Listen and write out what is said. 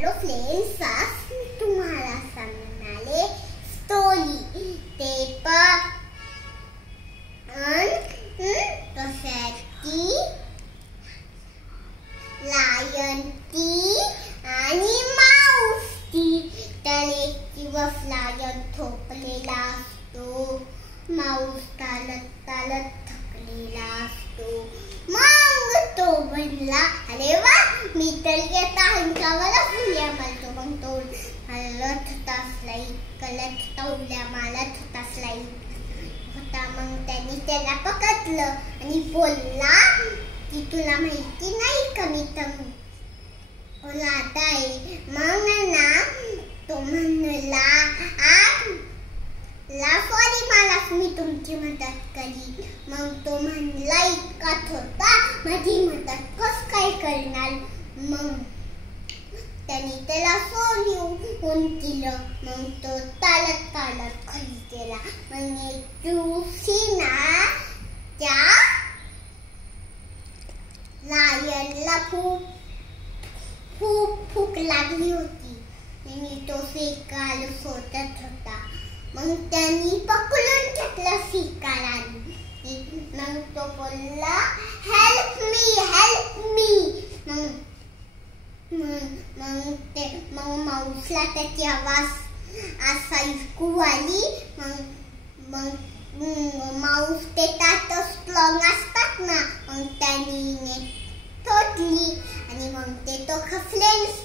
Hello friends, आज मी तुम्हाला सांगणारे स्टोरी ते पण कशाची लायनची आणि माऊसची. तर एक दिवस लायन झोपलेला असतो, माऊस चालत चालत थकलेला असतो. मग तो म्हणला, अरे वा, मी तर येता अंगावर फुल्या मारतो. मग तो हलत होता स्लाईड कलत होता, मारत होता स्लाईड होता. मग त्यांनी त्याला पकडलं आणि बोलला की तुला माहिती नाही का मी तर लाटा आहे. मग ना तो म्हणला, सॉरी मला मी तुमची मदत केली. मग तो म्हणला, इतका होता माझी मदत कस काय करणार. मग त्यांनी त्याला सोडून दिलं. मग तो चालत चालत खाली गेला. मग एक दिवशी ना त्या लायनला खूप भूक लागली होती आणि तो शिकार शोधत होता. मग त्यांनी पकडून घेतलं शिकाराने. मग तो बोलला, हेल्प मी. मग माऊसला त्याची आवाज ऐकू आली. मग माऊस ते त्यात स्ट्रॉंग असतात ना, मग त्यांनी तोडली आणि मग ते तो फ्रेंड्स